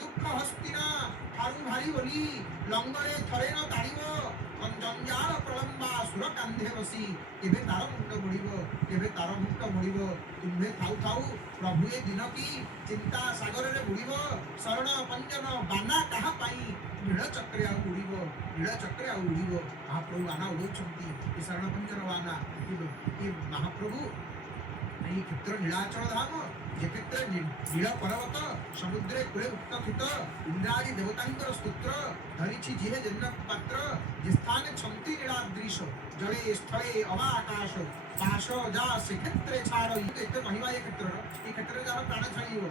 দুঃখ হস্তিনা ঠারু ভারি বলি লঙ্গরে থরে ন তাড়িব জঞ্জাল প্রলম্বা সুর কান্ধে বসি কেবে তার মুন্ড মোড়িব কেবে তার মুন্ড মোড়িব তুম্ভে থাউ থাউ প্রভু এ দিন কি চিন্তা সাগରରେ বুড়িব শରଣ ପଞ୍ଜନ ବାନା କାହା ପାଇଁ ନୀଳଚକ୍ରେ ଆଉ ଉଡ଼ିବ ନୀଳଚକ୍ରେ ଆଉ ଉଡ଼ିବ ମହାପ୍ରଭୁ ବାନା ଉଡ଼ଉଛନ୍ତି ଏ ଶରଣ ପଞ୍ଜନ ବାନା ଏ ମହାପ୍ରଭୁ এই ক্ষেত্র নীলাচল ধাম যে ক্ষেত্রে নীল পর্বত সমুদ্রে কূলে উত্থিত ইন্দ্রাদি দেবতাঙ্কর স্তোত্র ধরিছি জিহে জন্য পাত্র যে স্থানে ছন্তি নীলাদৃশ জলে স্থলে অবা আকাশ পাশ যা সে ক্ষেত্রে ছাড়ই এতে মহিমা এ ক্ষেত্র এই ক্ষেত্রে যারা প্রাণ ছাড়িব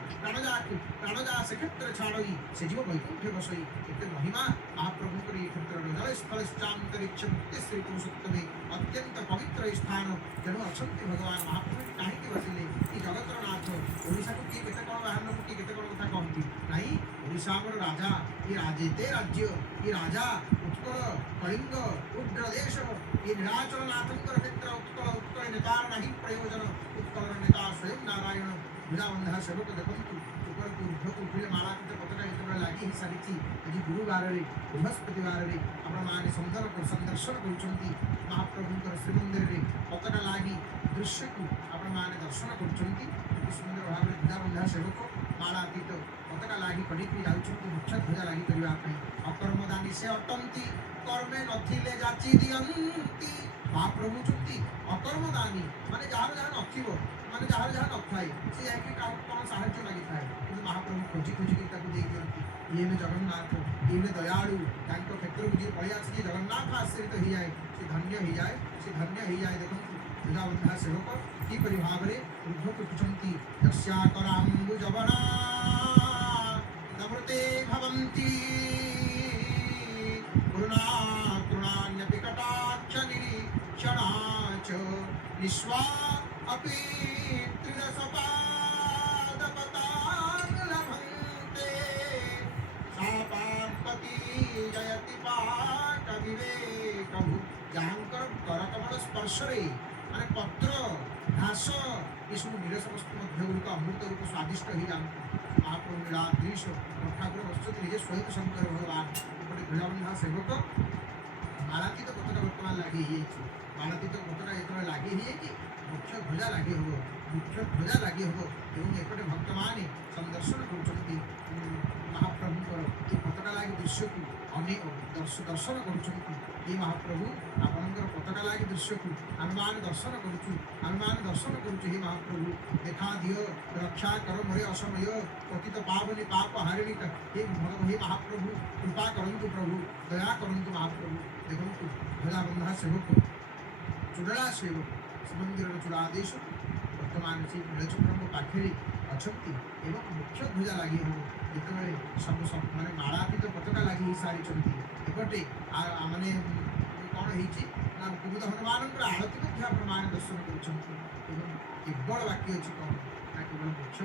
প্রাণ যা সে ক্ষেত্রে ছাড়ই সে জীব বৈকুণ্ঠে বসই এতে মহিমা মহাপ্রভুঙ্কর এই ক্ষেত্র জলে স্থলে চান্তরিক্ষ শ্রী পুরুষোত্তমে অত্যন্ত পবিত্র এই স্থান যেন অଛନ୍ତି ভগবান মহাপ্রভু কাহিଁକି ବସିଲେ ଏ ଜଗତର ନାଥ ଓଡ଼ିଶାକୁ କିଏ କେତେ କ'ଣ ବାହାରକୁ କିଏ କେତେ କ'ଣ କଥା କହନ୍ତି ନାଇଁ ଓଡ଼ିଶା ଆମର ରାଜା ଏତେ ରାଜ୍ୟ ଏ ରାଜା ଉତ୍କଳ କଳିଙ୍ଗ ଉଗ୍ର ଦେଶ ଏ ନୀଳାଚଳ ନାଥଙ୍କର କ୍ଷେତ୍ର ଉତ୍କଳ ନେତାର ନାହିଁ ପ୍ରୟୋଜନ ଉତ୍କଳର ନେତା ସ୍ୱୟଂ ନାରାୟଣ ବୁଢ଼ାବନ୍ଧା ସେବକ ଦେଖନ୍ତୁ ଉପରକୁ ଊର୍ଦ୍ଧ୍ୱକୁ ଉଠିଲେ ମାଳାକୃତ ପତାକା ଯେତେବେଳେ ଲାଗି ହେଇସାରିଛି ଆଜି ଗୁରୁବାରରେ ବୃହସ୍ପତିବାରରେ ଆପଣମାନେ ସନ୍ଦର୍ଶନ କରୁଛନ୍ତି ମହାପ୍ରଭୁଙ୍କର ଶ୍ରୀମନ୍ଦିରରେ ପତାକା ଲାଗି ଦୃଶ୍ୟକୁ ଆପଣମାନେ ଦର୍ଶନ କରୁଛନ୍ତି ଅତି ସୁନ୍ଦର ଭାବରେ ବୁଢ଼ାବନ୍ଧା ସେବକ ମାଳାତୀତ ପତାକା ଲାଗି କରିକି ଯାଉଛନ୍ତି ମୁଖ୍ୟ ଧ୍ୱଜା ଲାଗି କରିବା ପାଇଁ ଅକର୍ମଦାନୀ ସେ ଅଟନ୍ତି କର୍ମେ ନଥିଲେ ଯାଚି ଦିଅନ୍ତି ମହାପ୍ରଭୁ ଛନ୍ତି ଅକର୍ମଦାନୀ ମାନେ ଯାହାର ଯାହା ନଥିବ ମାନେ ଯାହାର ଯାହା ନଥାଏ ସେ ଯାଇକି କାହାକୁ କ'ଣ ସାହାଯ୍ୟ ଲାଗିଥାଏ କିନ୍ତୁ ମହାପ୍ରଭୁ ଖୋଜି ଖୋଜିକି ତାକୁ ଦେଇ ଦିଅନ୍ତି ଇଏ ବି ଜଗନ୍ନାଥ ଇଏ ବି ଦୟାଳୁ ତାଙ୍କ କ୍ଷେତ୍ରକୁ ଯିଏ ପଳେଇ ଆସିଛି ଜଗନ୍ନାଥ ଆଶ୍ରିତ ହେଇଯାଏ ସେ ଧନ୍ୟ ହେଇଯାଏ ଦେଖନ୍ତୁ ବୁଢ଼ାବନ୍ଧା ସେବକ କିପରି ଭାବରେ ଊର୍ଦ୍ଧ୍ୱକୁ ଉଠୁଛନ୍ତି ଯସ୍ୟା କରାମ୍ବୁ ଜବନା ନମୃତେ ଭବନ୍ତି କୃଣାନ୍ୟପି କଟାକ୍ଷ ନିରୀକ୍ଷଣାଚ ନିଃସ୍ୱା अपि त्रिदशपादपतां लभन्ते सा पार्वती जयति पाटविवेकभु ଯାହାଙ୍କର କରକମଳ ସ୍ପର୍ଶରେ ମାନେ ପତ୍ର ଘାସ ଏସବୁ ନିରସ ବସ୍ତୁ ମଧ୍ୟ ଗୁଡ଼ିକ ଅମୃତ ରୂପ ସ୍ୱାଦିଷ୍ଟ ହେଇଯାଆନ୍ତି ମହାପ୍ରଭୁ ନୀଳାଦ୍ରୀଶ ଠାକୁର ବସୁଛନ୍ତି ନିଜେ ସ୍ୱୟଂ ଶଙ୍କର ଭଗବାନ ଏପଟେ ବୁଢ଼ାବନ୍ଧା ସେବକ ମାଳାତୀତ ପତାକା ବର୍ତ୍ତମାନ ଲାଗି ହେଇଯାଇଛି ମାଳାତୀତ ପତାକା ଯେତେବେଳେ ଲାଗି ହେଇଯାଇଛି ମୁଖ୍ୟ ଧ୍ୱଜା ଲାଗି ହେବ ଏବଂ ଏପଟେ ଭକ୍ତମାନେ ସନ୍ଦର୍ଶନ କରୁଛନ୍ତି ମହାପ୍ରଭୁଙ୍କର ଏ ପତାକା ଲାଗି ଦୃଶ୍ୟକୁ ଅନେକ ଦର୍ଶନ କରୁଛନ୍ତି ଏ ମହାପ୍ରଭୁ ଆପଣଙ୍କର ପତାକା ଲାଗି ଦୃଶ୍ୟକୁ ଆମେମାନେ ଦର୍ଶନ କରୁଛୁ ହେ ମହାପ୍ରଭୁ ଦେଖା ଦିଅ ରକ୍ଷା କର ମୋରେ ଅସମୟ ପତିତ ପାବନି ପାପ ହାରିଣୀ ହେ ମହାପ୍ରଭୁ କୃପା କରନ୍ତୁ ପ୍ରଭୁ ଦୟା କରନ୍ତୁ ମହାପ୍ରଭୁ ଦେଖନ୍ତୁ ବୁଢ଼ାବନ୍ଧା ସେବକ ଚୁଡ଼ଳା ସେବକ ଶ୍ରୀମନ୍ଦିରର ଚୂଡ଼ାଦେଶ ବର୍ତ୍ତମାନ ସେ ନୀଳଚକ୍ରଙ୍କ ପାଖରେ ଅଛନ୍ତି ଏବଂ ମୁଖ୍ୟ ଧ୍ୱଜା ଲାଗି ହେବ ଯେତେବେଳେ ସବୁ ମାନେ ମାଳାତୀତ ପତାକା ଲାଗି ହେଇସାରିଛନ୍ତି ଏପଟେ ମାନେ କ'ଣ ହେଇଛି ନା କୁମୁଦ ହନୁମାନଙ୍କର ଆଳତୀ ମଧ୍ୟ ଆପଣମାନେ ଦର୍ଶନ କରୁଛନ୍ତି ଏବଂ କେବଳ ବାକି ଅଛି କ'ଣ ନା କେବଳ ମୁଖ୍ୟ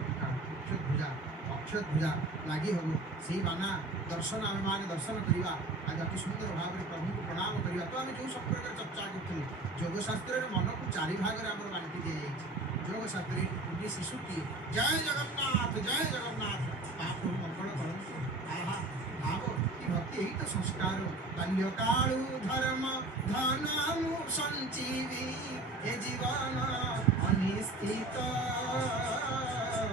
ଧ୍ୱଜା ଅକ୍ଷୟ ଧ୍ୱଜା ଲାଗି ହେବ ସେଇ ବାନା ଦର୍ଶନ ଆମେମାନେ ଦର୍ଶନ କରିବା ଆଜି ଅତି ସୁନ୍ଦର ଭାବରେ ପ୍ରଭୁଙ୍କୁ ପ୍ରଣାମ କରିବା ତ ଆମେ ଯେଉଁ ସମ୍ପର୍କରେ ଚର୍ଚ୍ଚା କରୁଥିଲେ ଯୋଗଶାସ୍ତ୍ରରେ ମନକୁ ଚାରି ଭାଗରେ ଆମର ବାଣ୍ଟି ଦିଆଯାଇଛି ଯୋଗଶାସ୍ତ୍ରରେ କୁନି ଶିଶୁଟିଏ ଜୟ ଜଗନ୍ନାଥ ମହାପ୍ରଭୁ ମଙ୍ଗଳ କରନ୍ତୁ ଆହା ଭାବ କି ଭକ୍ତି ଏଇ ତ ସଂସ୍କାର ବାଲ୍ୟକାଳୁ ଧର୍ମ ଧନମୁ ସଞ୍ଜୀବି ଏ ଜୀବନ ଅନିଶ୍ଚିତ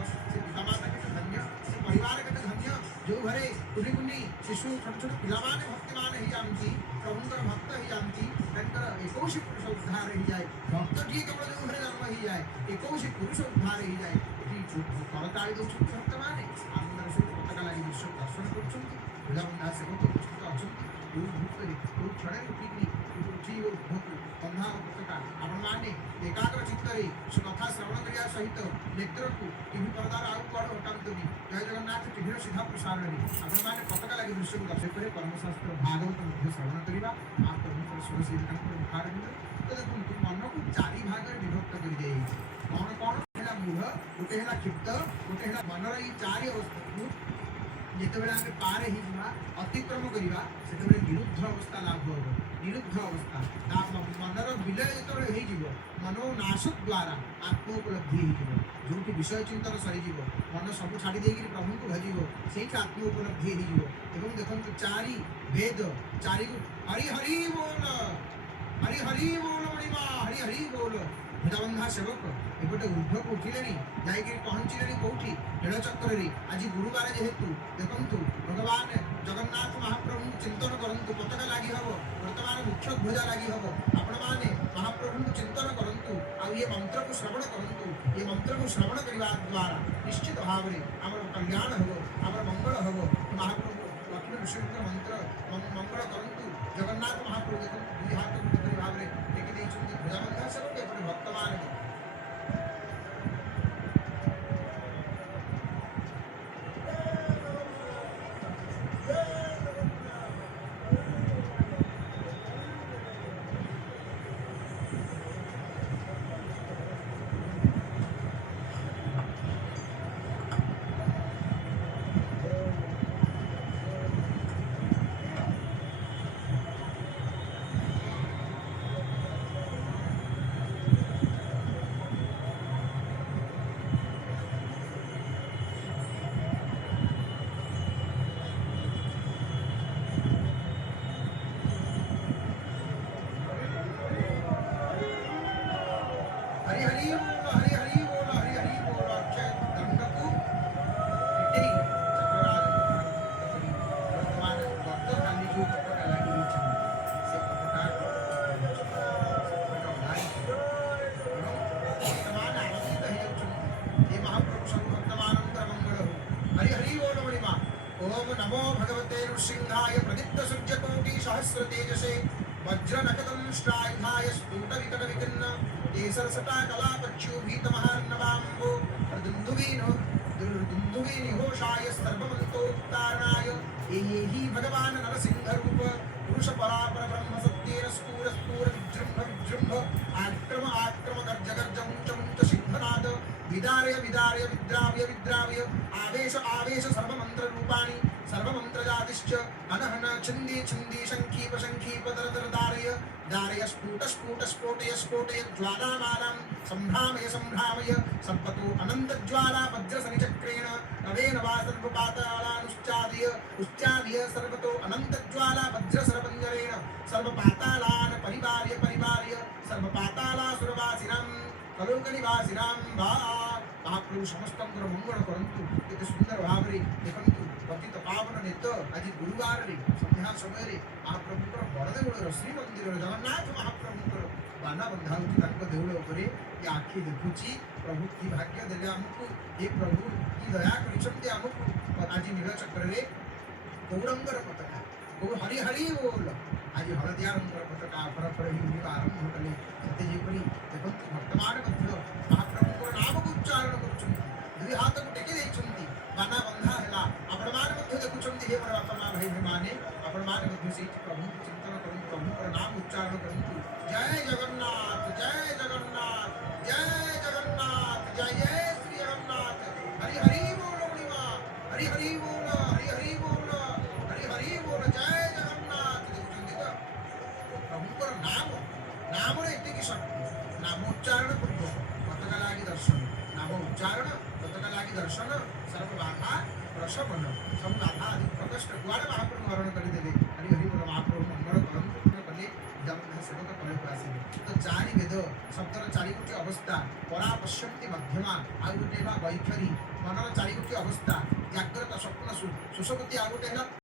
ସେ ପିତାମାତା କେତେ ଧନ୍ୟ ସେ ପରିବାର କେତେ ଧନ୍ୟ ଯେଉଁ ଘରେ କୁନି କୁନି ଶିଶୁ ଛୋଟ ଛୋଟ ପିଲାମାନେ ଭକ୍ତିମାନେ ହେଇଯାଆନ୍ତି ପ୍ରଭୁଙ୍କର ଭକ୍ତ ହେଇଯାଆନ୍ତି ତାଙ୍କର 21 ପୁରୁଷ ଉଦ୍ଧାର ହେଇଯାଏ ଭକ୍ତଟିଏ କେବଳ ଯେଉଁ ଘରେ ଜନ୍ମ ହେଇଯାଏ 21 ପୁରୁଷ ଉଦ୍ଧାର ହେଇଯାଏ ଏଠି କରତାଳି ଦେଉଛନ୍ତି ଭକ୍ତମାନେ ଆନନ୍ଦର ସହିତ ପତାକା ଲାଗି ଦୃଶ୍ୟ ଦର୍ଶନ କରୁଛନ୍ତି ବୁଢ଼ାବନ୍ଧା ସେବକ ଉପସ୍ଥିତ ଅଛନ୍ତି କେଉଁ ମୁହୂର୍ତ୍ତରେ କେଉଁ କ୍ଷଣରେ ଉଠିକିରି ଉଠି ଉଦ୍ଧକୁ ବନ୍ଧା ପତାକା ଆପଣମାନେ ଏକାଗ୍ର ଚିତ୍ତରେ ସେ କଥା ଶ୍ରବଣ କରିବା ସହିତ ନେତ୍ରକୁ ଟିଭି ପରଦାର ଆଉ କୁଆଡ଼େ ହଟାନ୍ତୁନି ଜୟ ଜଗନ୍ନାଥ ଟିଭିର ସିଧା ପ୍ରସାରଣରେ ଆପଣମାନେ ପତାକା ଲାଗି ଦୃଶ୍ୟକୁ ଦର୍ଶନ କରି କର୍ମଶାସ୍ତ୍ର ଭାଗବତ ମଧ୍ୟ ଶ୍ରବଣ କରିବା ମହାପ୍ରଭୁଙ୍କର ଷୋଡ଼ଶୀ ତାଙ୍କର ମୁଖାରବିନ୍ଦ ତ ଦେଖନ୍ତୁ ମନକୁ ଚାରି ଭାଗରେ ବିଭକ୍ତ କରିଦିଆଯାଇଛି କ'ଣ ହେଲା ମୂଢ଼ ଗୋଟେ ହେଲା କ୍ଷିପ୍ତ ଗୋଟେ ହେଲା ମନର ଏଇ ଚାରି ଅବସ୍ଥାକୁ ଯେତେବେଳେ ଆମେ ପାର ହେଇଯିବା ଅତିକ୍ରମ କରିବା ସେତେବେଳେ ନିରୁଦ୍ଧ ଅବସ୍ଥା ଲାଭ ହେବ निरुद्ध अवस्था मनर विलय जो मनोनाश द्वारा आत्मोपलब्धि जो विषय चिंतन सरीज मन सब छाड़ी प्रभु को भजिब से आत्मोपलब्धि हो देखो चारि वेद चारि हरि हरि बोल हरि हरि बोल मणिमा हरि हरि बोल भेदाबंधा सेवक एपटे ऊर्ध्व को उठिले जाकर पहुँचले कौटी नीलचक्र आज गुरुवार जेहेतु देखु भगवान जगन्नाथ महाप्रभु चिंतन करूँ पताका लगी हम बर्तमान मुख्य ध्वजा लगी हम आपण मैंने महाप्रभु चिंतन करूँ ये मंत्र को श्रवण करूँ ये मंत्र को श्रवण करने द्वारा निश्चित भाव में आम कल्याण हम आम मंगल हम महाप्रभु लक्ष्मी विष्णु मंत्र मंगल करूँ जगन्नाथ महाप्रभु देखो दुई हाथ को भाव में टेकी ध्वजाबंधा सेवक एपटे भक्तमान नमो भगवते नृसिंहाय प्रदीप्त सूर्यकोटि सहस्र तेजसे वज्रनखदंष्ट्रायुधाय स्फुट विकट विकिन्न केसरसटा कलापच्युभीत महार्णवाम्बो दुन्दुभिनिहोषाय सर्वमन्तोत्तारणाय एहि भगवान् नरसिंह रूप पुरुष परापर ब्रह्म सत्येन स्फूर स्फूर विजृंभ विजृंभ आक्रम आक्रम गर्ज गर्ज मुंच मुंच सिंहनाद विदार्य विदार्य विद्राव्य विद्राव्य आवेश आवेश सर्वमंत्र रूपाणि सर्वमंत्र जातिश्च अनहन छिन्दी छिन्दी शंखीप शंखीप दर दर दारय दारय स्फुट स्फुट स्फोटय स्फोटय ज्वालामालां संभ्रामय संभ्रामय सर्पतो अनंत ज्वाला वज्र सनिचक्रेण नवेन वा सर्वपातालानुश्चादय उच्चादय सर्वतो अनंत ज्वाला वज्र सर्वपञ्जरेण सर्वपातालान् परिवार्य परिवार्य सर्वपातालासुरवासिनां कलोकनिवासिनां वा महाप्रभु समस्तंकर मंगल करंतु केते सुंदर भावरे देखंतु पतित पावन नेत आज गुरुवार रे संध्या समय रे महाप्रभुकर बड़देउलर श्रीमंदिर जगन्नाथ महाप्रभुकर बाना बंधा होती तांको देउल उपरे ये आखि देखुची प्रभु की भाग्य देले हमकु हे प्रभु की दया करिसंते हमकु आज नीलचक्र रे गौरंगर पताका गौ हरि हरि बोल आज हळदिया रंगर पताका फरफर ही आरंभ होतले सते जेपरी देखंतु वर्तमान मध्य महाप्रभुकर नाम को उच्चारण करूछंती दुई हाथ को टेकी दैछंती बाना बंधा हैला आपण मान मध्य देखुछंती हे मोर बापा भाई माने आपण मान मध्य से प्रभु चिंतन करु प्रभुकर नाम उच्चारण करंतु जय जगन्नाथ जय जगन्नाथ जय जगन्नाथ जय जय श्री जगन्नाथ हरि हरि बोल मणिमा हरि हरि बोल हरि हरि बोल हरि हरि बोल जय जगन्नाथ देखुछंती तो प्रभुकर नाम नाम रे एतिकी शक्ति नाम उच्चारण पूर्वक पताका लागी दर्शन नाम उच्चारण पताका लागी दर्शन सर्व बाधा प्रशमन सब बाधा आदि प्रकष्ट द्वारा महाप्रभु हरण करदेले हरि हरि बोल महाप्रभु मंगल करंतु कले जगन्नाथ सेवक कले आसिले तो चारि वेद शब्दर चारि गोटी अवस्था परा पश्यन्ति मध्यमा आ गोटे बा वैखरी मनर चारि गोटी अवस्था जाग्रत स्वप्न सुषुप्ति आ गोटे